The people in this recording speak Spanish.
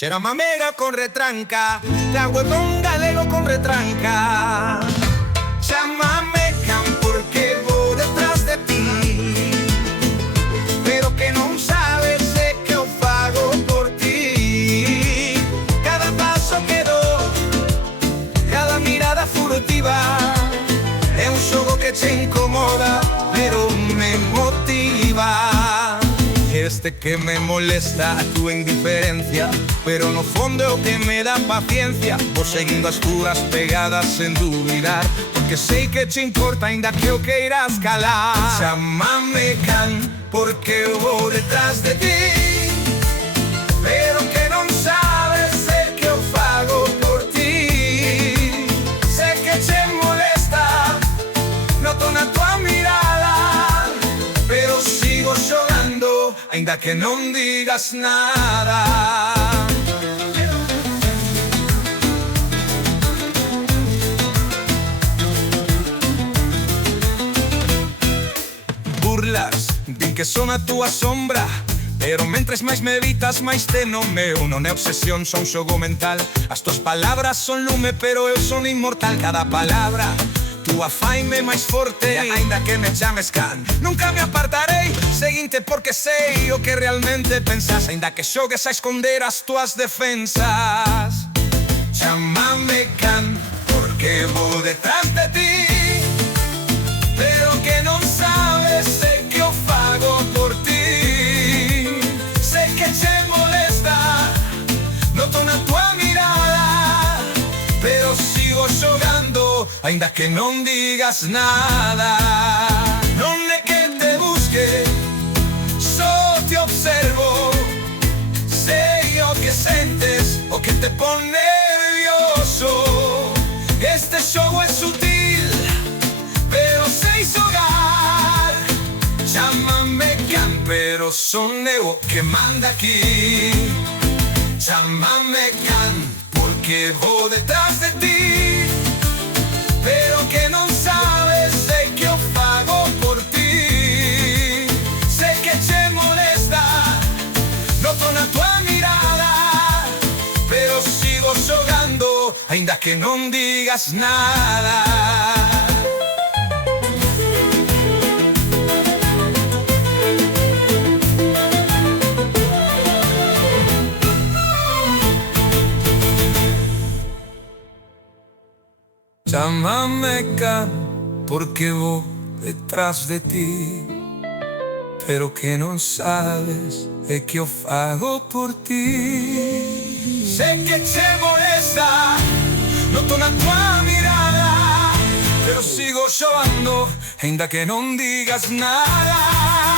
C'era una mega con retranca, trago con galego con retranca. Chámame can porque voy detrás de ti, pero que non sabes de que eu fago por ti. Cada paso que dou, cada mirada furtiva, é un xogo que te incomoda, pero me motiva. Este que me molesta a tu indiferencia, pero no fondo é o que me dá paciencia. Vou seguindo as túas pegadas sen duvidar, porque sei que te importa ainda que o queiras calar. Chámame can, porque eu vou detrás de ti, pero que non sabes de que eu fago por ti. Sei que te molesta, noto na tua mirada, pero sigo xogando ainda que non digas nada. Burlas, din que son a túa sombra, pero mentres máis me evitas, máis te nomeo. Non é obsesión, son xogo mental. As tuas palabras son lume, pero eu son inmortal. Cada palabra túa faime máis forte, ainda que me chames can, nunca me apartarei. Seguinte porque sei o que realmente pensas, ainda que xogues a esconder as tuas defensas. Chámame can, porque vou detrás de ti, pero que non sabes de que eu fago por ti. Sei que te molesta, noto na tua mirada, pero sigo xogando ainda que non digas nada. Non é que te busque, só te observo. Sei o que sentes, o que te pon nervioso. Este xogo é sutil, pero sei xogar. Chámame can, pero son eu o que manda aquí. Chámame can, porque vou detrás de ti, pero que non sabes de que eu fago por ti. Sei que te molesta, noto na tua mirada, pero sigo xogando ainda que non digas nada. Chámame can, porque vou detrás de ti, pero que non sabes é que eu fago por ti. Sei que te molesta, noto na tua mirada, pero sigo xogando, ainda que non digas nada.